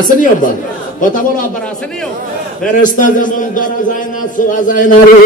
আসেনি আব্বা? কথা বলো আব্বার, আসেনি? ফেরেশতা যেমন ধরা যায় না, ছোঁয়া যায় না রে,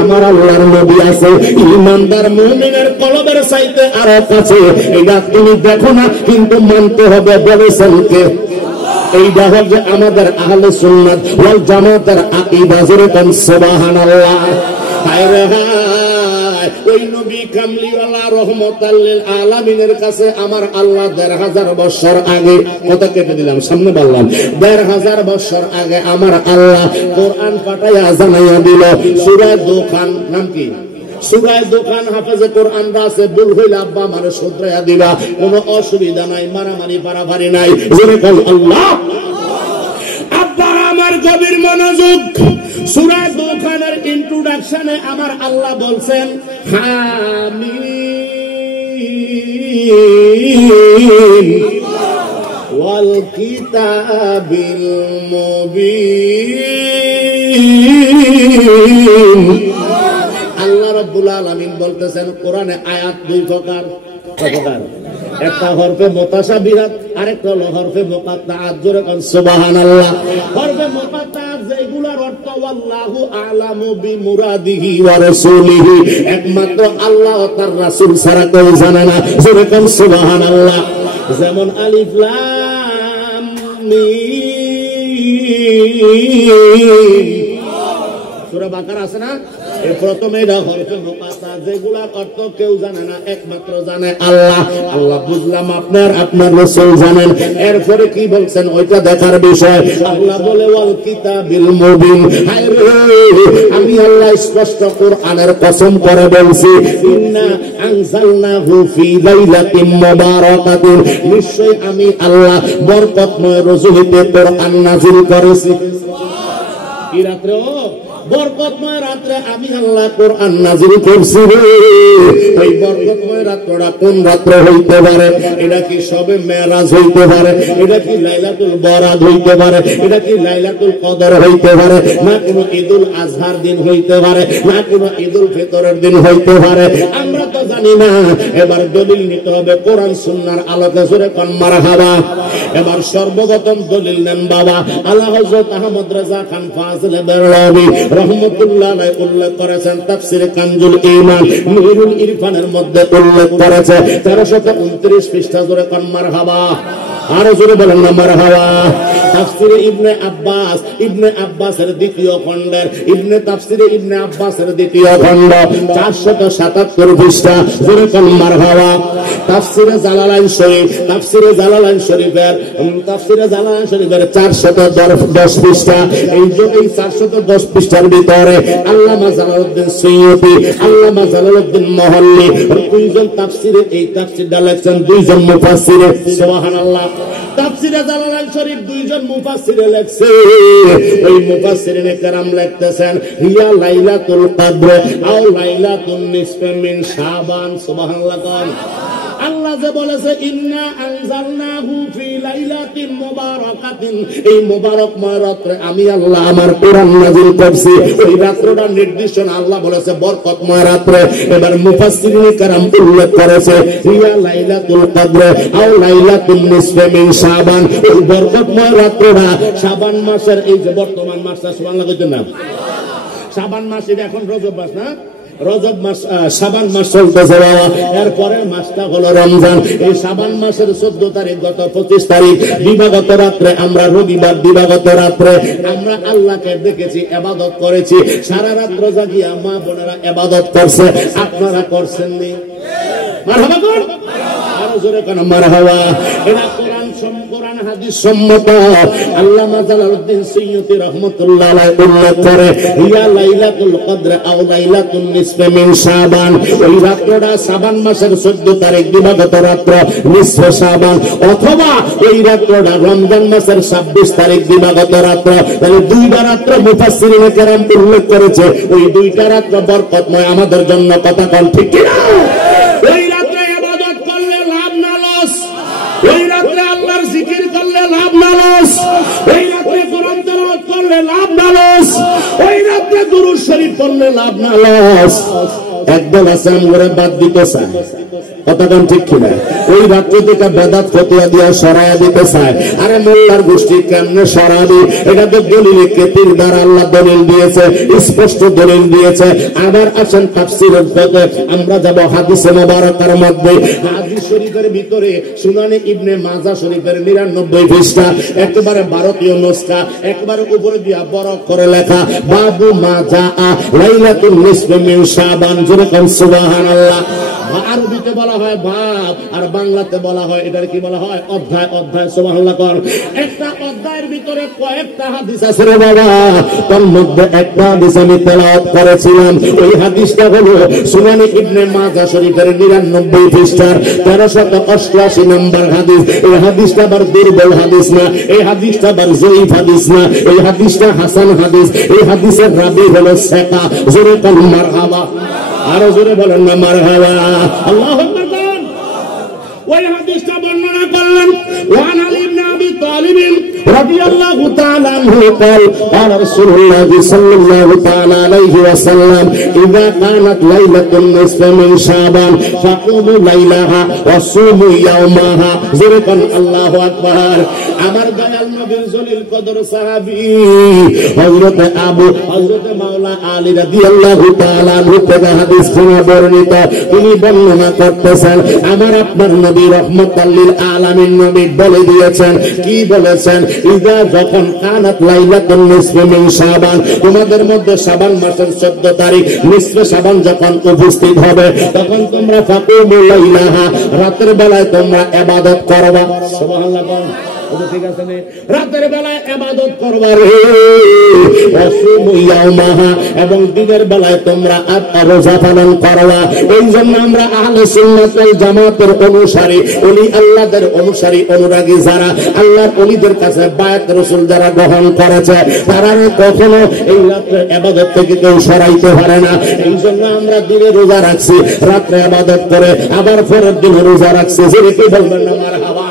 আমার আল্লাহর নবী আছে ঈমানদার মুমিনের কলবের চাইতে আরো কাছে। এটা তুমি দেখো না, কিন্তু মানতে হবে। বলেছেন কে? এইটা হবে আমাদের আহলে সুন্নাত ওয়াল জামাতের আকীদা। জোরে কোন সুবহানাল্লাহ। হায়রে হায়, ওই নবী কামলিওয়ালা রহমাতাল লিল আলামিনের কাছে আমার আল্লাহ ১৫০০ বছর আগে, কথা কেটে দিলাম, সামনে বললাম, ১৫০০ বছর আগে আমার আল্লাহ কোরআন পাঠাইয়া জানাইয়া দিল। সূরা দোকান, নাম কি? সূরায়ে দোকান হাফেজে কোরআন আছে, ভুল হইলে আব্বা আমারে শুধরাইয়া দিবা, কোনো অসুবিধা নাই, মারামারি পারাপারি নাই। জোরে বল আল্লাহ। আব্বা আমার গভীর মনোযোগ। সূরায়ে দোকানের ইন্ট্রোডাকশনে আমার আল্লাহ বলছেন হামিম ওয়াল কিতাবিল মুবিন। আল্লাহ রাব্বুল আলামিন বলতেছেন কোরআনে আয়াত দুই প্রকার। একটা হরফে মুতাশাবিহাত, আরেকটা হলো হরফে মুকাত্তাআত। জোরে কোন সুবহানাল্লাহ। হরফে মুকাত্তাআত যেগুলোর অর্থ আল্লাহু আ'লামু বিমুরাদিহি ওয়া রাসূলিহি, একমাত্র আল্লাহ ও তার রাসূল ছাড়া কেউ জানে না। জোরে কোন সুবহানাল্লাহ। যেমন আলিফ লাম মিম, সূরা বাকারা আছে না? এই প্রথমে এটা হরফে মুকাত্তা, যেগুলার অর্থ কেউ জানে না, একমাত্র জানে আল্লাহ। আল্লাহ বুঝলাম আপনার রাসূল জানেন। এরপরে কি বলছেন ওইটা দেখার বিষয়। আল্লাহ বলে ওয়াল কিতাবিল মুবিন। আমি আল্লাহ স্পষ্ট কোরআনের কসম করে বলছি, ইন্না আনজালনাহু ফি লাইলাতিন মুবারাকাতিন, নিশ্চয় আমি আল্লাহ বরকতময় রজনীতে কোরআন নাযিল করেছি। কি রাত্রে? বরকতময় রাত্রে আমি আল্লাহ কোরআন নাযিল করছি। এই বরকতময় রাতটা কোন রাত্র হইতে পারে? এটা কি সবে মেরাজ হইতে পারে? এটা কি লাইলাতুল বরাত হইতে পারে? এটা কি লাইলাতুল কদর হইতে পারে? না কোনো ঈদুল আজহার দিন হইতে পারে, না কোনো ঈদুল ফিতরের দিন হইতে পারে, আমরা তো জানি না। এবার দলিল নিতে হবে কোরআন সুন্নাহর আলোকে। জোরে কোন মারহাবা। এবার সর্বপ্রথম দলিল নেন বাবা আল্লাহ হযরত আহমদ রেজা খান ফাজিল বেরলভী রহমাতুল্লাহ আলাইহি উল্লেখ করেছেন তাফসীরে কানজুল ঈমান নূরুল ইরফানের মধ্যে উল্লেখ করেছে 1329 পৃষ্ঠা। জোরে কোন মারহাবা। আরো জোরে বলেন না মারহাবা। তাফসীরে ইবনে আব্বাসের দ্বিতীয় খণ্ডের তাফসীরে ইবনে আব্বাসের দ্বিতীয় খণ্ড 477 পৃষ্ঠা। জোরে কোন মারহাবা। তাফসীরে জালালাইন শরীফের 410 পৃষ্ঠা। এই 410 পৃষ্ঠার ভিতরে আল্লামা জালালউদ্দিন সুয়ুতী, আল্লামা জালালউদ্দিন মহল্লী দুইজন তাফসীরে এই তাফসীরটা লিখছেন, দুইজন মুফাসসিরে। সুবহানাল্লাহ। তাফসীরে জালালাইন শরীফ দুইজন মুফাসসিরে লেখছে। ওই মুফাসসিরিনে কেরাম লিখতেছেন হিয়া লাইলাতুল কদর আও লাইলাতুন নিসফি মিন শাবান। সুবহানাল্লাহ। আল্লাহ যে বলেছে ইন্না আনজালনাহু ফি লাইলাতিন মুবারাকাতিন, এই মুবারকময় রাতে আমি আল্লাহ আমার কোরআন নাযিল করছি। এই রাতটা নির্দিষ্ট আল্লাহ বলেছে বরকতময় রাতে। এবার মুফাসসিরিনে কেরাম উল্লেখ করেছে হিয়া লাইলাতুল কদর আও লাইলাতুন নিসফি মিন শাবান। এই বরকতময় রাতটা শাবান মাসের, এই যে বর্তমান মাসটা, সুবহানাল্লাহ কইতেন না? শাবান মাস, এটা এখন রজব মাস না? রজব মাস, শাবান মাস চলতেছে বাবা। এরপরের মাসটা হলো রমজান। এই শাবান মাসের 14 তারিখ গত 25 তারিখ দিবাগত রাত্রে, আমরা রবিবার দিবাগত রাত্রে আমরা আল্লাহকে দেখেছি, ইবাদত করেছি। সারা রাত জাগিয়া মা বোনেরা ইবাদত করছে, আপনারা করছেন নি? মারহাবা কর। আরো জোরে কেন মারহাবা। এটা কোরআন হাদিস সম্মত। আল্লামা জালালউদ্দিন সুয়ুতী রাহমাতুল্লাহ আলাইহি উল্লেখ করে ইয়া লাইলাতুল কদর আও লাইলাতুন নিসফি মিন শাবান। ওই রাতটা শাবান মাসের 14 তারিখ দিবাগত রাত্র নিসফে শাবান, অথবা ওই রাতটা রমজান মাসের 26 তারিখ দিবাগত রাত্র। তাহলে দুইটা রাত্র মুফাসসিরিনে কেরাম উল্লেখ করেছে। ওই দুইটা রাত্র বরকতময় আমাদের জন্য। কথা কোন ঠিক কি না? ওই রাতে ইবাদত করলে লাভ না লস, ওই রাতে আল্লাহর জিকির করলে লাভ না লস, ওই রাতে কোরআন তেলাওয়াত করলে লাভ না লস, ওই রাতে দুরূদ শরীফ পড়লে লাভ না লস। একদল আছে আমগরে বাদ দিতে চায়, কথাটা ঠিক কিনা? ওই রাত্র থেকে বেদাত ফতোয়া দিয়া সরাইয়া দিতে চায়। আরে মোল্লার গোষ্ঠী কেমনে সরাবি? এটা তো দলিল কেতির দ্বারা আল্লাহ দলিল দিয়েছে, স্পষ্ট দলিল দিয়েছে। আবার আসেন তাফসীরের পথে, আমরা যাব হাদিসে মুবারাকার মধ্যে। হাদিস শরীফের ভিতরে সুনানে ইবনে মাজাহ শরীফের 99 পৃষ্ঠা, একেবারে ভারতীয় নুসখা, একেবারে উপরে দিয়া বড় করে লেখা, বাবু মা জাআ লাইলাতুন নিসফি মিন শাবান। জোরে কোন সুবহানাল্লাহ। আরবিতে বলা হয় ভাব, আর বাংলাতে বলা হয়, এটার কি বলা হয়? অধ্যায়। অধ্যায়, সুবহানাল্লাহ কর। একটা অধ্যায়ের ভিতরে কয়েকটা হাদিস আছে রে বাবা, তার মধ্যে একটা হাদিস আমি তেলাওয়াত করেছিলাম। ওই হাদিসটা হলো সুনানে ইবনে মাজাহ শরীফের 99 পৃষ্ঠার 1388 নম্বর হাদিস। এই হাদিসটা আবার দুর্বল হাদিস না, এই হাদিসটা আবার জয়ীফ হাদিস না, এই হাদিসটা হাসান হাদিস। এই হাদিসের রাবী হলো সাকা। জোরে কোন মারহাবা, আরো জোরে বলেন না মারহাবা। আল্লাহু আকবার। ওই হাদিসটা বর্ণনা করলেন ওয়ান আলী ইবনে আবি তালিব রাদিয়াল্লাহু তাআলা আনহু قال قال رسول الله صلى الله تعالى عليه وسلم اذا كانت ليله النصف من شعبان فقوموا ليلها وصوموا يومها। জোরে আল্লাহু আকবার। আমার দয়াল নবীর জলিল কদর সাহাবী হযরত মাওলা আলী রাদিয়াল্লাহু তাআলা আনহু থেকে হাদিস বর্ণিত। তিনি বর্ণনা করতেছেন, আমার আপনার নবী রহমাতাল লিল আলামিন নবী বলে দিয়েছেন, কি বলেছেন? ইযা যখন কানাত লাইলাতুন নিসফি মিন শাবান, তোমাদের মধ্যে শাবান মাসের 14 তারিখ নিসফে শাবান যখন উপস্থিত হবে, তখন তোমরা ফাকুমু লাইলাহা, রাতের বেলায় তোমরা ইবাদত করবা। সুবহানাল্লাহ। ঠিক আছে না? রাতের বেলায় ইবাদত করবা রে। ওয়াসুমু ইয়াওমাহা, এবং দিনের বেলায় তোমরা রোজা পালন করবা। এই জন্য আমরা আহলে সুন্নাত ওয়াল জামাতের অনুসারী, ওলি আল্লাহদের অনুসারী অনুরাগী যারা, আল্লাহর ওলিদের কাছে বায়াত রাসূল যারা গ্রহণ করেছে, তারা কখনো এই রাতের ইবাদত থেকে কেউ সরাইতে পারে না। এই জন্য আমরা দিনে রোজা রাখছি, রাতে ইবাদত করে আবার পরের দিন রোজা রাখছি। যে কি বলবেন না মারহাবা।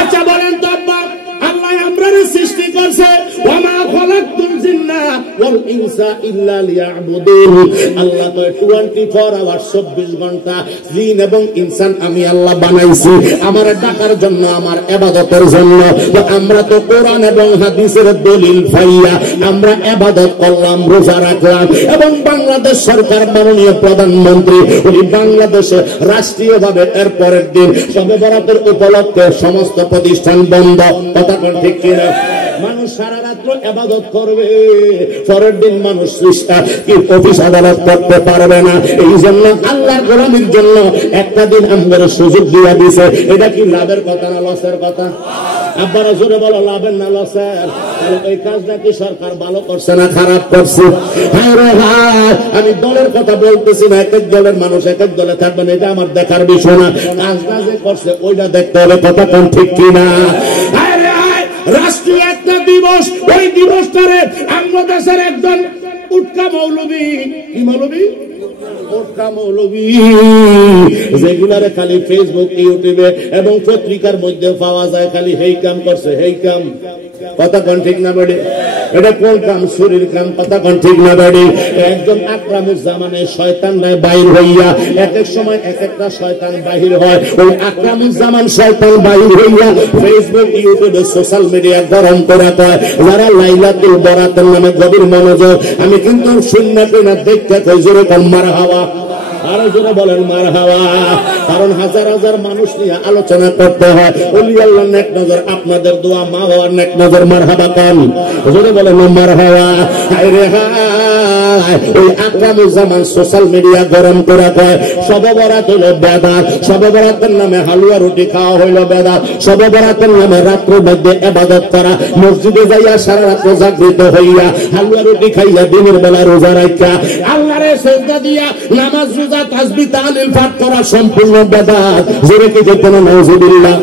আচ্ছা বলেন তো আব্বা, আল্লাহ আমরারে সৃষ্টি করছে, ওয়ামা খালাকতুল জিন্না ওয়াল ইনসা ইল্লা লিয়াবুদুন। আল্লাহ তো 24 আওয়ার 24 ঘন্টা জিন এবং ইনসান আমি আল্লাহ বানাইছি আমার ডাকার জন্য, আমার ইবাদতের জন্য। তো আমরা তো কোরআন এবং হাদিসের দলিল পাইয়া আমরা ইবাদত করলাম, রোজা রাখলাম, এবং বাংলাদেশ সরকার মাননীয় প্রধানমন্ত্রী উনি বাংলাদেশে রাষ্ট্রীয়ভাবে এর পরের দিন শবে বরাতের উপলক্ষে সমস্ত প্রতিষ্ঠান বন্ধ। কথা কোন ঠিক কিনা? মানুষ সারা রাত্র ইবাদত করবে, পরের দিন মানুষ অফিস আদালত করতে পারবে না। এই জন্য আল্লাহর গোলামির জন্য একটা দিন আমাদের সুযোগ দিয়া দিয়েছে। এটা কি লাভের কথা না লসের কথা? আব্বারা জোরে বলো, লাভের না লসের? তাহলে ওই কাজটা কি সরকার ভালো করছে না খারাপ করছে? আমি দলের কথা বলতেছি না, এক এক দলের মানুষ এক এক দলে থাকবেন, এটা আমার দেখার বিষয় না। কাজটা যে করছে ওইটা দেখতে হবে। কথা কোন ঠিক কিনা? রাষ্ট্রীয় একটা দিবস, ওই দিবসটারে আমরা দেশের একজন উটকা মৌলবী, কি মৌলবী? উটকা মৌলবী, যেগুলারে খালি ফেসবুক, ইউটিউবে এবং পত্রিকার মধ্যে পাওয়া যায়, খালি হেই কাম করছে, হেই কাম। কথা কোন ঠিক না বাড়ি? এটা কোন কাম? শরীর কাম। কথা কোন ঠিক না বাড়ি? একজন আকরামুজ্জামানের শয়তান নাই বাইর হইয়া, এক এক সময় এক একটা শয়তান বাহির হয়। ওই আকরামুজ্জামান শয়তান বাহির হইয়া ফেসবুক, ইউটিউবে, সোশ্যাল মিডিয়া গরম করে দেয়। যারা লাইলাতুল বরাতের নামে গভীর মনোযোগ, আমি কিন্তু সুন্নাতে না দেখতে কই জোরে কোন মারহাবা। আরো জোরে বলেন মারহাবা। কারণ হাজার হাজার মানুষ নিয়ে আলোচনা করতে হয়। ওলি আল্লাহর নেক নজর, আপনাদের দোয়া, মা বাবার নেক নজর, মারহাবা কান জোরে বলেন মারহাবা। হায় রে হায়, ওই আকরামুজ্জামান সোশ্যাল মিডিয়া গরম করে কয় শবে বরাত হলো বেদাত, শবে বরাতের নামে হালুয়া রুটি খাওয়া হইলো বেদাত, শবে বরাতের নামে রাত্রের মধ্যে ইবাদত করা, মসজিদে যাইয়া সারা রাত জাগৃত হইয়া হালুয়া রুটি খাইয়া দিনের বেলা রোজা রাখা, আল্লাহরে সিজদা দিয়া নামাজ রোজা তাসবিহ তাহলিল পাঠ করা সম্পূর্ণ বেদাত। জোরে কি যেতেন নাউজুবিল্লাহ?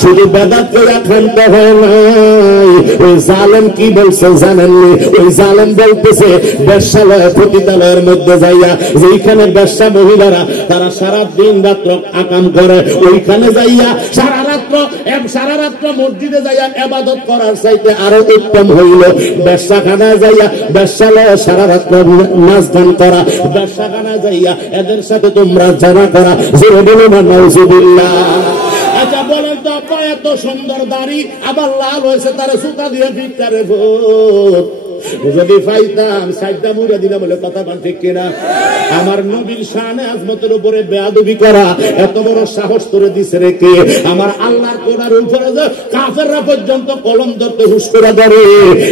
শুধু বেদাত করে আক্রান্ত হয় নাই, ওই জালেম কি বলছে জানেননি? ওই জালেম বলতেছে বেশ্যালয় পতিতালয়ের মধ্যে যাইয়া, যেইখানে বেশ্যা মহিলারা তারা সারা দিন রাত্র আকাম করে, ওইখানে যাইয়া সারা রাত্র সারা রাত্র মসজিদে যাইয়া ইবাদত করার চাইতে আরো উত্তম হইল ব্যবসাখানায় যাইয়া ব্যবসালয়ে সারা রাত্র নাচ গান করা, ব্যবসাখানায় যাইয়া এদের সাথে তোমরা জানা করা। জোরে বলো না নাউজুবিল্লাহ। আচ্ছা বলেন তো আপা, এত সুন্দর দাড়ি আবার লাল হয়েছে, তারা সুতা দিয়ে ভিক্ষারে ভোট যদি পাইতাম সাইডটা মুড়ে দিলাম বলে কথা বল ঠিক কিনা? আমার নবীর শানে আজমতের উপরে বেয়াদবি করা এত বড় সাহস করে দিছে রে কে? আমার আল্লাহর কোরআনের উপরে যে কাফেররা পর্যন্ত কলম ধরতে হুশ করে ধরে,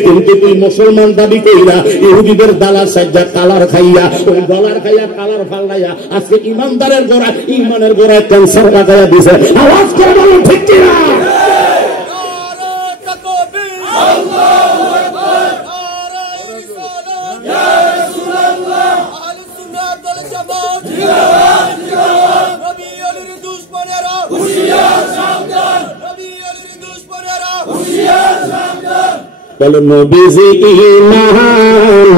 কিন্তু তুই মুসলমান দাবি কইরা ইহুদিদের দালার সাজ্জা কালার খাইয়া, ওই ডলার খাইয়া কালার ফাল্লাইয়া আজকে ইমানদারের গোড়া ইমানের গোড়ায় ক্যান্সার লাগাইয়া দিছে। আওয়াজ করে বলুন ঠিক কিনা? বলো নবীজি ঈমান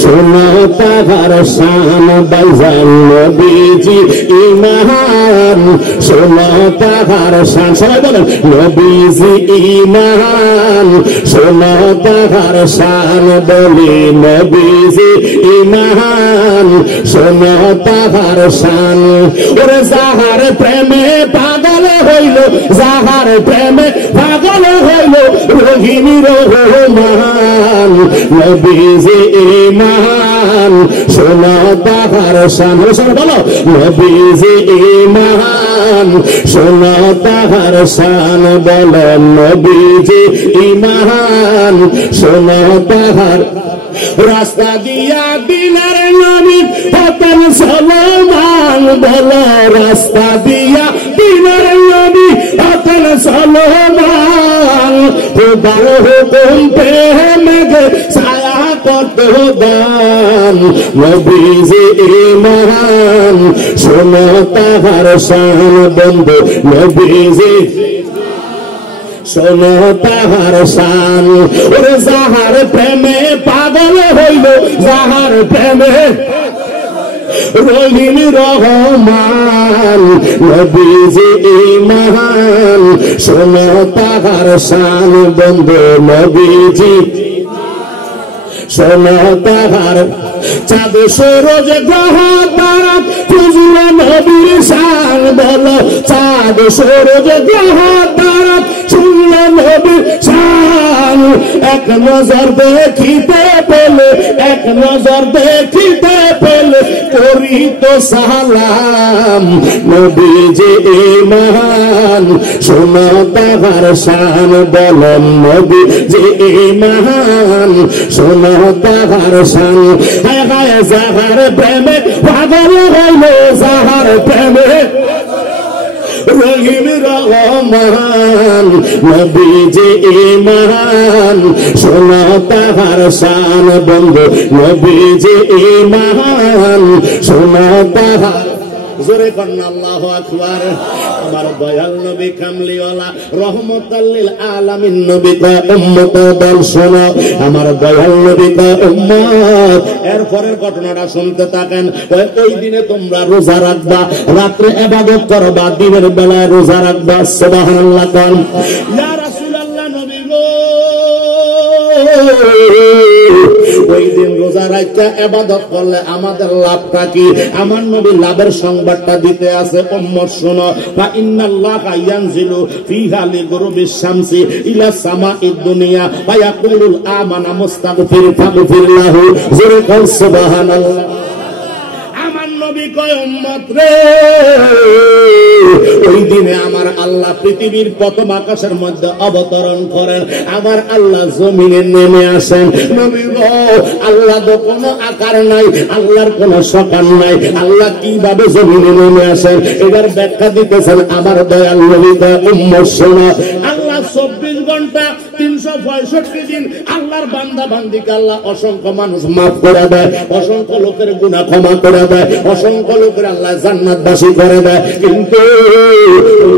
শোনো তাহার শান বাইজান, নবীজি ঈমান শোনো তাহার শান। সবাই বলেন নবীজি ঈমান শোনো তাহার শান, বলি নবীজি ঈমান শোনো তাহার শান। ওরে যাহার প্রেমে পাগল হইল, যাহার প্রেমে পাগল হইল রহিনী রহমান, নবীজি ঈমান শোনো তাহার শান। বলো নবীজি ঈমান শোনো তাহার শান, বলো নবীজি ঈমান শোনো তাহার। রাস্তা দিয়া দিনার নবী হতেন সলমান, বলো রাস্তা দিয়া দিনার নবী হতেন সলমান। খোদার হুকুম পেয়ে মেঘে ছায়া করতে দান, নবীজি ঈমান শোনো তাহার শান। বন্ধু নবীজি শোনো তাহার শান। ওরে যাহার প্রেমে পাগল হইল, যাহার প্রেমে রহিম রহমান, নবীজি ঈমান শোনো তাহার শান। বন্ধু নবীজি শোনো তাহার। চাঁদ সূরজ গ্রহ তারা খুঁজলো নবীর শান, বলো চাঁদ সূরজ গ্রহ তারা শুনলো নবীর শান। এক নজর দেখিতে পেলে, এক নজর দেখিতে পেলে করিত সালাম, নবীজি ঈমান শোনো তাহার শান। বলেন নবীজি ঈমান শোনো তাহার শান। হায় হায় যাহার প্রেমে পাগল হইল, যাহার প্রেমে রহিম রহমান, নবীজি ঈমান শোনো তাহার শান। বন্ধু নবীজি ঈমান শোনো তাহার। জোরে কন্যা আল্লাহু আকবার। আমার দয়াল নবী কামলিওয়ালা রহমাতাল লিল আলামিন নবী কয় উম্মত দল শোনো, আমার দয়াল নবী কয় উম্মত। এরপরের ঘটনাটা শুনতে থাকেন। ওই দিনে তোমরা রোজা রাখবা, রাত্রে ইবাদত করবা, দিনের বেলায় রোজা রাখবা। সুবহানাল্লাহ কোন। ইয়া রাসূলুল্লাহ নবী গো, ওই দিন রোজা রাখা ইবাদত করলে আমাদের লাভটা কি? আমার নবী লাভের সংবাদটা দিতে আছে। উম্মত শোনো, ফা ইন্নাল্লাহা ইয়ানজিলু ফিহা লিগুরুবিশ শামসি ইলা সামাঈদ দুনিয়া ওয়া ইয়াকুলুল আমানা মুস্তাগফির ফাগফিরলাহু। জোরে কও সুবহানাল্লাহ। আমার নবী কয় উম্মত রে, ওই দিনে আমার আল্লাহ পৃথিবীর প্রথম আকাশের মধ্যে অবতরণ করেন, আমার আল্লাহ জমিনে নেমে আসেন। নবী গো, আল্লাহ তো কোনো আকার নাই, আল্লাহর কোনো সকার নাই, আল্লাহ কিভাবে জমিনে নেমে আসেন এবার ব্যাখ্যা দিতেছেন আমার দয়াল নবী। উম্মত শোনো, আল্লাহ 24 ঘন্টা 365 দিন আল্লাহর বান্দা বান্দিকে আল্লাহ অসংখ্য মানুষ মাফ করে দেয়, অসংখ্য লোকের গুনাহ ক্ষমা করে দেয়, অসংখ্য লোকের আল্লাহ জান্নাতবাসী করে দেয়। কিন্তু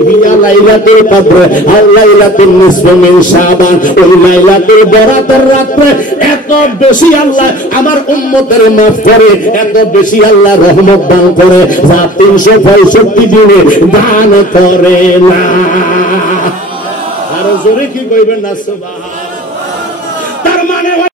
হিয়া লাইলাতুল কদর আর লাইলাতুল নিসফি মিন শাবান, ওই লাইলাতুল বরাতের রাতে এত বেশি আল্লাহ আমার উম্মতের মাফ করে, এত বেশি আল্লাহ রহমত দান করে যা 365 দিনে দান করে না। আর জোরে কি কইবেন না সুবহান।